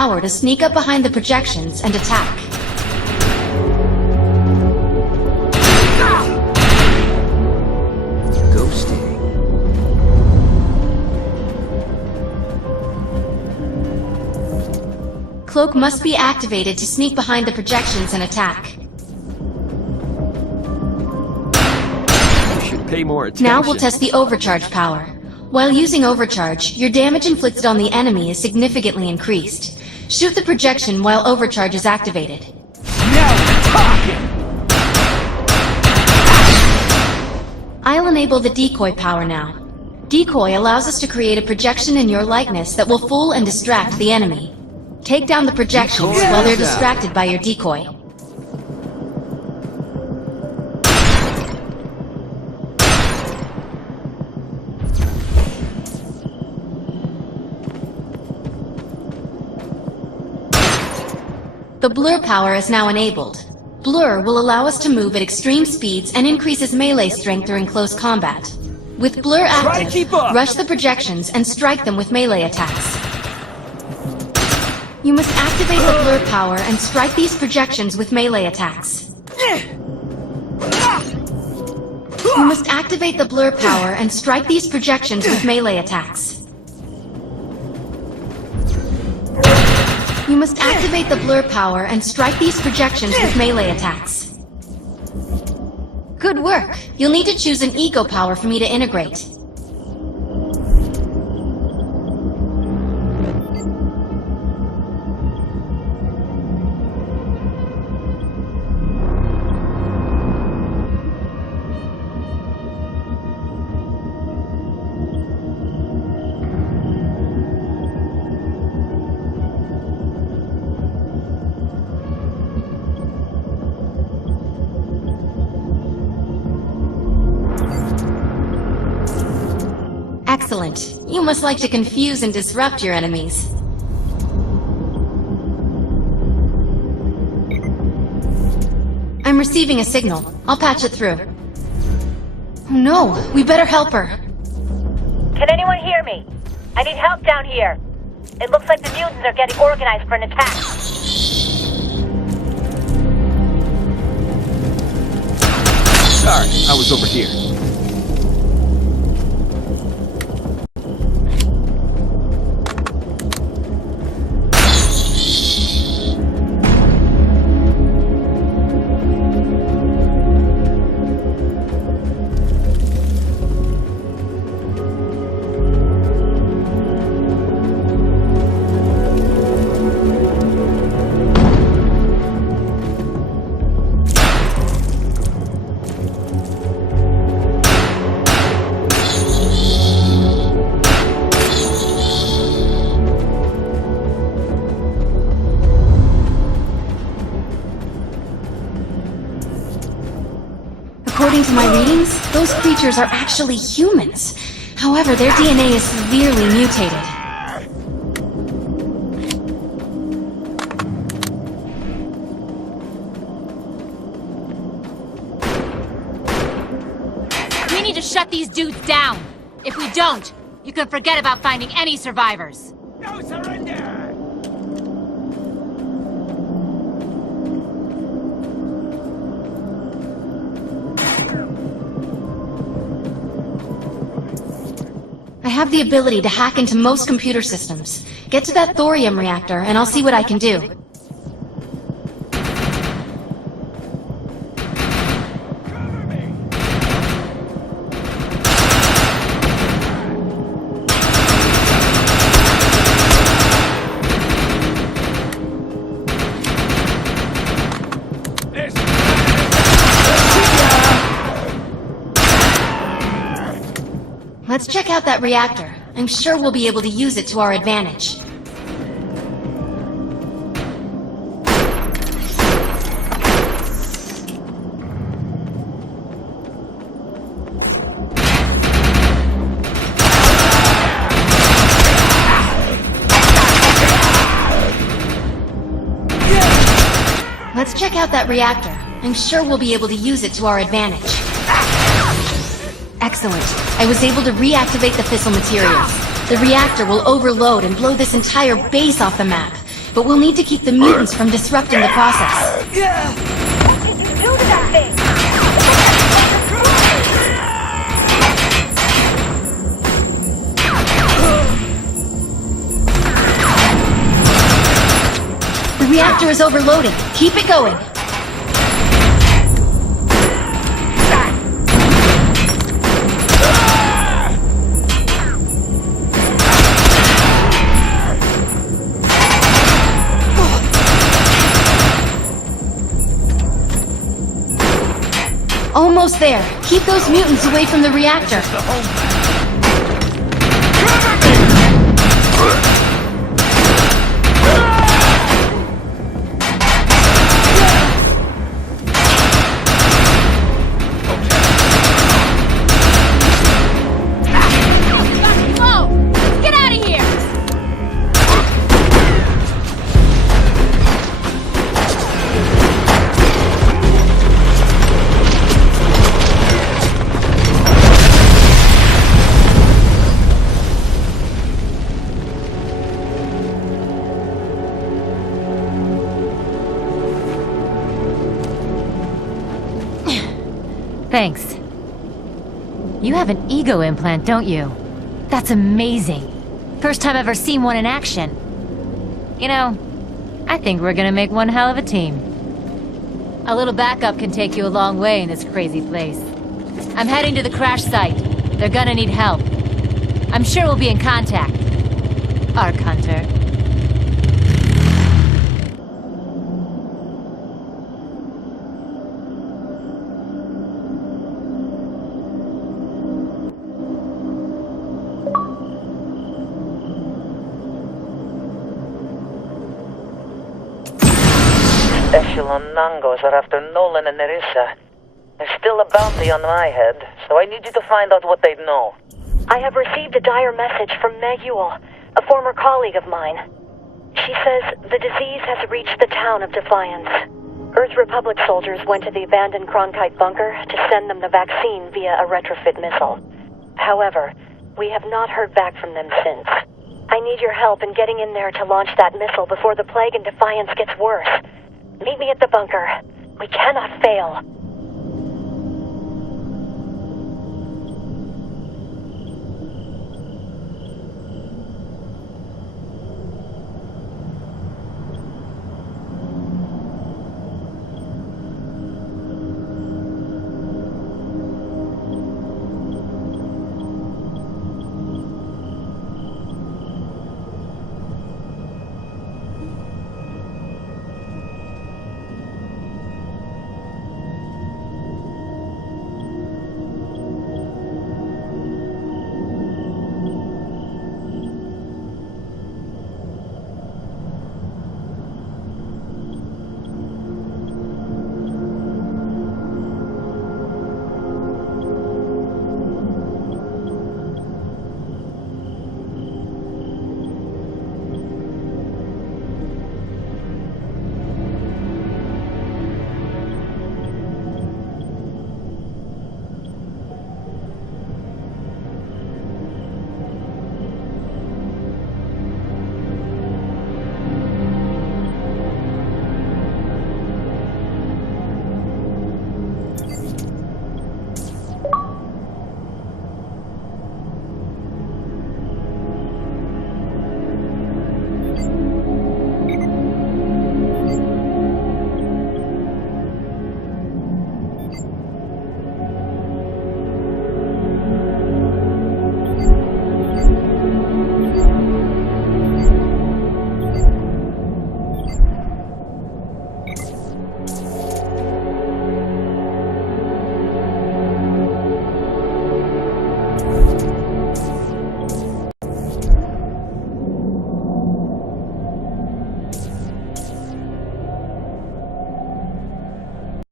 power to sneak up behind the projections and attack. Cloak must be activated to sneak behind the projections and attack. Pay more attention. Now we'll test the overcharge power. While using overcharge, your damage inflicted on the enemy is significantly increased. Shoot the projection while overcharge is activated. Now we're talking! I'll enable the decoy power now. Decoy allows us to create a projection in your likeness that will fool and distract the enemy. Take down the projections while they're distracted by your decoy. The blur power is now enabled. Blur will allow us to move at extreme speeds and increases melee strength during close combat. With blur active, rush the projections and strike them with melee attacks. You must activate the blur power and strike these projections with melee attacks. You must activate the blur power and strike these projections with melee attacks. You must activate the blur power and strike these projections with melee attacks. Good work! You'll need to choose an ego power for me to integrate. Excellent. You must like to confuse and disrupt your enemies. I'm receiving a signal. I'll patch it through. Oh no, we better help her. Can anyone hear me? I need help down here. It looks like the mutants are getting organized for an attack. Sorry, I was over here. According to my readings, those creatures are actually humans. However, their DNA is severely mutated. We need to shut these dudes down. If we don't, you can forget about finding any survivors. No surrender! I have the ability to hack into most computer systems. Get to that thorium reactor, and I'll see what I can do. Let's check out that reactor. I'm sure we'll be able to use it to our advantage. Let's check out that reactor. I'm sure we'll be able to use it to our advantage. Excellent. I was able to reactivate the fissile materials. The reactor will overload and blow this entire base off the map. but we'll need to keep the mutants from disrupting the process. What did you do to that thing? The reactor is overloading. Keep it going. Almost there. Keep those mutants away from the reactor. Thanks. You have an ego implant, don't you? That's amazing. First time I've ever seen one in action. You know, I think we're gonna make one hell of a team. A little backup can take you a long way in this crazy place. I'm heading to the crash site. They're gonna need help. I'm sure we'll be in contact. Arc Hunter. Echelon Nangos are after Nolan and Nerissa. There's still a bounty on my head, so I need you to find out what they know. I have received a dire message from Meg Ewell, a former colleague of mine. She says the disease has reached the town of Defiance. Earth Republic soldiers went to the abandoned Cronkite bunker to send them the vaccine via a retrofit missile. However, we have not heard back from them since. I need your help in getting in there to launch that missile before the plague in Defiance gets worse. Meet me at the bunker. We cannot fail.